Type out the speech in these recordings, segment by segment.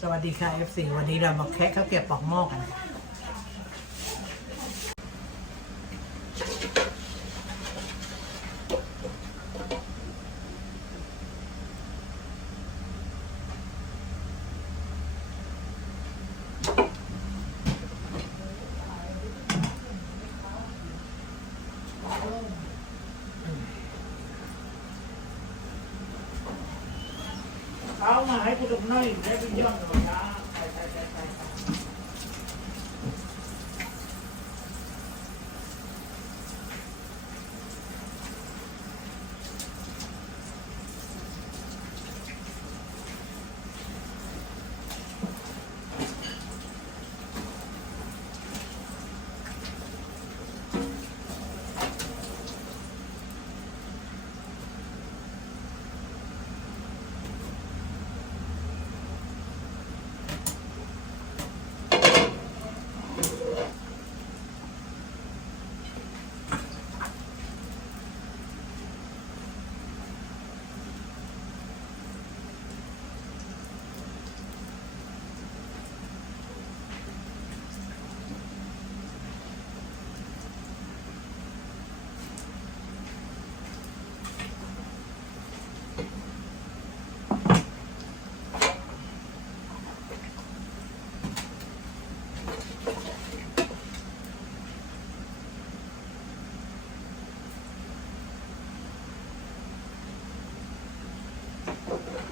สวัสดีค่ะ FC วันนี้เรามาแคะข้าวเกรียบปอกหม้อกัน ให้กูตรงน้อยให้พี่ย่อนหน่อยนะ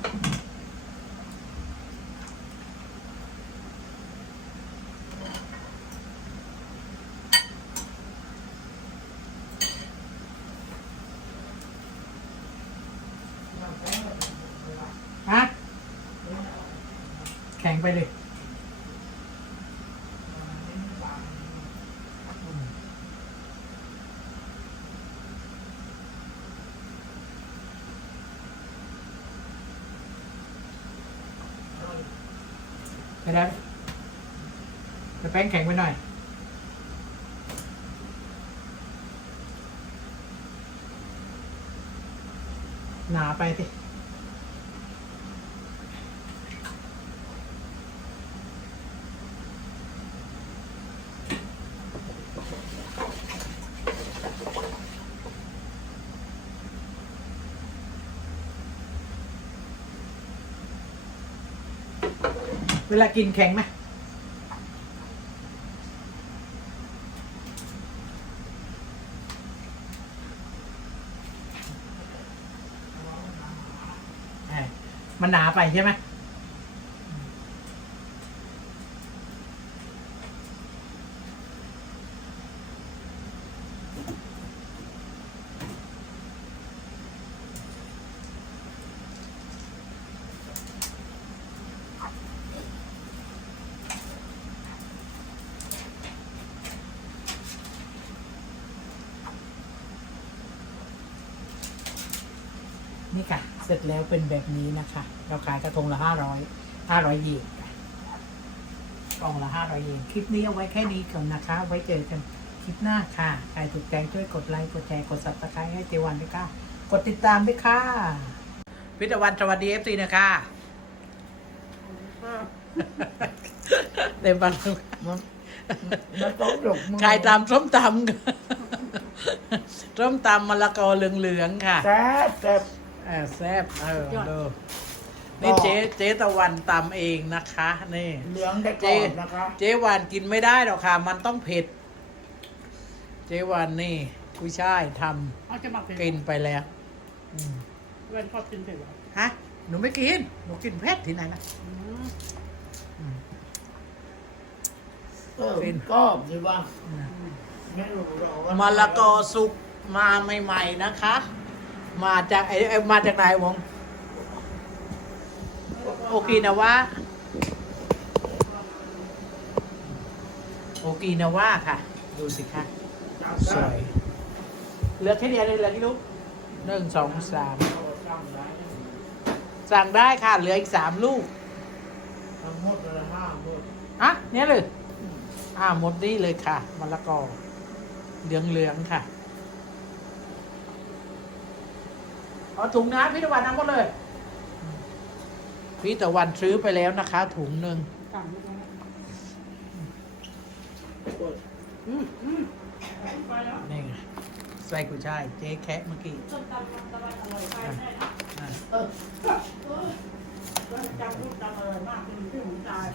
ฮะแข็งไปเลย ไปแล้วแต่แป้งแข็งไปหน่อยหนาไปสิ เวลากินแข็งไหมเอ้ยมันหนาไปใช่ไหม นี่ค่ะ เสร็จแล้วเป็นแบบนี้นะคะ เราขายกระทงละห้าร้อยห้าร้อยเยนค่ะกล่องละห้าร้อยเยนคลิปนี้เอาไว้แค่นี้ก่อนนะคะ ไว้เจอกันคลิปหน้าค่ะ ใครถูกใจช่วยกดไลค์ กดแชร์ กดซับสไครต์ให้เจวันด้วยค่ะ กดติดตามด้วยค่ะ พิทวันสวัสดีเอฟซีนะคะเต็มบันเลยมันมันต้องหลบมือใครตำส้มตำกันส้มตำมะละกอเหลืองๆค่ะ แซ่บ แซ่บเออแซ่บเออดูนี่เจ๊เจ๊ตะวันตำเองนะคะนี่ เหลืองได้ก่เจ๊อนนะคะ เจ๊วานกินไม่ได้หรอกค่ะ มันต้องเผ็ด เจ๊วานนี่ผู้ชายทเอาจะหมักเผ็ดำกินไปแล้วอืมเว้นชอบกินเผ็ดเหรอฮะ หนูไม่กิน หนูกินเผ็ดที่ไหนนะ อืมอืมเออฟินก็ดีว่าไม่รู้หรอกว่ามะละกอสุกมาใหม่ ๆ นะคะ มาจากไอ้ไอ้มาจากไหนวงโอกินาวะโอกินาวะค่ะ ดูสิคะสวยเหลือแค่เดียวเลยเหลือกี่ลูกหนึ่งสองสามสั่งได้ค่ะ เหลืออีกสามลูกทั้งหมดเลยห้าหมดอะเนี่ยเลยอ่าหมดนี่เลยค่ะมะละกอเหลืองเหลืองๆค่ะ เอาถุงน้ำพิธวันน้ำหมดเลย พี่ตะวันซื้อไปแล้วนะคะ ถุงหนึ่งสั่งไม่ได้ปวดอืมอืมไปแล้วนี่ไงใส่กุยช่ายเจ๊แคะเมื่อกี้ส้มตำตะวันอร่อยไปแน่นะอะเออก็จำรูปจำอร่อยมากเป็นที่หูตาย